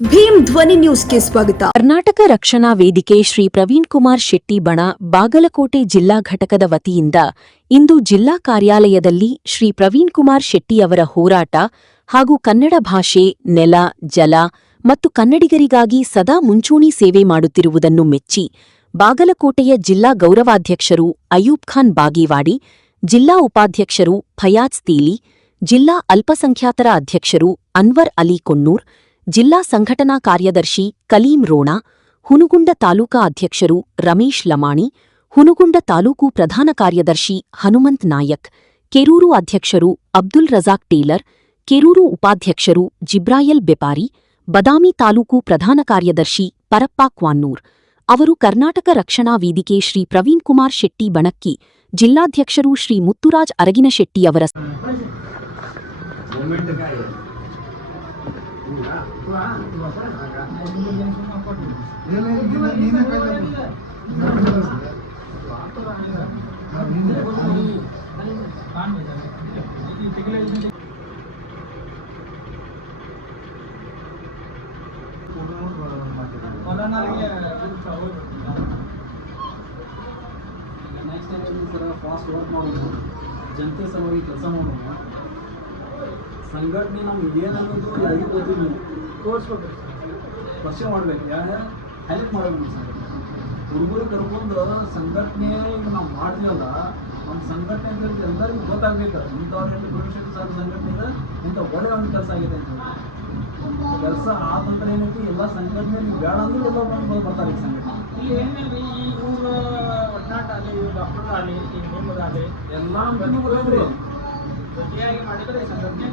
ಭೀಮ್ ಧ್ವನಿ ನ್ಯೂಸ್ಗೆ ಸ್ವಾಗತ. ಕರ್ನಾಟಕ ರಕ್ಷಣಾ ವೇದಿಕೆ ಶ್ರೀ ಪ್ರವೀಣ್ ಕುಮಾರ್ ಶೆಟ್ಟಿ ಬಣ ಬಾಗಲಕೋಟೆ ಜಿಲ್ಲಾ ಘಟಕದ ವತಿಯಿಂದ ಇಂದು ಜಿಲ್ಲಾ ಕಾರ್ಯಾಲಯದಲ್ಲಿ ಶ್ರೀ ಪ್ರವೀಣ್ ಕುಮಾರ್ ಶೆಟ್ಟಿಯವರ ಹೋರಾಟ ಹಾಗೂ ಕನ್ನಡ ಭಾಷೆ, ನೆಲ, ಜಲ ಮತ್ತು ಕನ್ನಡಿಗರಿಗಾಗಿ ಸದಾ ಮುಂಚೂಣಿ ಸೇವೆ ಮಾಡುತ್ತಿರುವುದನ್ನು ಮೆಚ್ಚಿ ಬಾಗಲಕೋಟೆಯ ಜಿಲ್ಲಾ ಗೌರವಾಧ್ಯಕ್ಷರು ಅಯೂಬ್ ಖಾನ್ ಬಾಗೇವಾಡಿ, ಜಿಲ್ಲಾ ಉಪಾಧ್ಯಕ್ಷರು ಫಯಾಜ್ ತೀಲಿ, ಜಿಲ್ಲಾ ಅಲ್ಪಸಂಖ್ಯಾತರ ಅಧ್ಯಕ್ಷರು ಅನ್ವರ್ ಅಲಿ ಕೊಣ್ಣೂರ್, ಜಿಲ್ಲಾ ಸಂಘಟನಾ ಕಾರ್ಯದರ್ಶಿ ಕಲೀಂ ರೋಣ, ಹುನಗುಂಡ ತಾಲೂಕಾ ಅಧ್ಯಕ್ಷರು ರಮೇಶ್ ಲಮಾಣಿ, ಹುನಗುಂಡ ತಾಲೂಕು ಪ್ರಧಾನ ಕಾರ್ಯದರ್ಶಿ ಹನುಮಂತ್ ನಾಯಕ್, ಕೆರೂರು ಅಧ್ಯಕ್ಷರು ಅಬ್ದುಲ್ ರಜಾಕ್ ಟೇಲರ್, ಕೆರೂರು ಉಪಾಧ್ಯಕ್ಷರು ಜಿಬ್ರಾಯಲ್ ಬೆಪಾರಿ, ಬದಾಮಿ ತಾಲೂಕು ಪ್ರಧಾನ ಕಾರ್ಯದರ್ಶಿ ಪರಪ್ಪ ಕ್ವಾನ್ನೂರ್ ಅವರು ಕರ್ನಾಟಕ ರಕ್ಷಣಾ ವೇದಿಕೆ ಶ್ರೀ ಪ್ರವೀಣ್ ಕುಮಾರ್ ಶೆಟ್ಟಿ ಬಣಕ್ಕಿ ಜಿಲ್ಲಾಧ್ಯಕ್ಷರು ಶ್ರೀ ಮುತ್ತುರಾಜ್ ಅರಗಿನಶೆಟ್ಟಿಯವರ ಫಾಸ್ಟ್ ವರ್ಕ್ ಮಾಡೋದು, ಜನತೆ ಸಲುವಾಗಿ ಕೆಲಸ ಮಾಡೋದು, ಸಂಘಟನೆ ನಮ್ಗೆ ಏನು ಅನ್ನೋದು ಯಾರಿಗೂ ಗೊತ್ತಿಲ್ಲ. ತೋರಿಸ್ಬೇಕು, ಪರಿಚಯ ಮಾಡ್ಬೇಕು, ಯಾರು ಹೆಲ್ಪ್ ಮಾಡಬೇಕು. ಹುಡುಗರು ಕರ್ಕೊಂಡು ಸಂಘಟನೆ ನಾವು ಮಾಡ್ತೀವಲ್ಲ, ಒಂದು ಸಂಘಟನೆ ಅಂತ ಎಲ್ಲರಿಗೂ ಗೊತ್ತಾಗಬೇಕು. ಇಂಥವ್ರು ಭವಿಷ್ಯದ ಸಾಲ ಸಂಘಟನೆಯಿಂದ ಇಂಥ ಒಳ್ಳೆಯ ಒಂದು ಕೆಲಸ ಆಗಿದೆ ಅಂತ ಕೆಲಸ ಆದ ನಂತರ ಏನೈತಿ, ಎಲ್ಲ ಸಂಘಟನೆ ನೀವು ಬೇಡ ಅಂದ್ರೆ ಎಲ್ಲ ಬಂದು ಬರ್ತಾರೆ ಈ ಸಂಘಟನೆ. ಇಲ್ಲಿ ಏನಿಲ್ಲ, ಈ ಊರ ಒಟ್ಟಾಟ ಆಗಲಿ, ಇವ್ರ ಡಾಕ್ಟರ್ ಆಗಲಿ, ಈ ನಿಮ್ಮದಾಗಲಿ ಎಲ್ಲ ಜೊತೆಯಾಗಿ ಮಾಡಿದರೆ ಸಂಘಟನೆ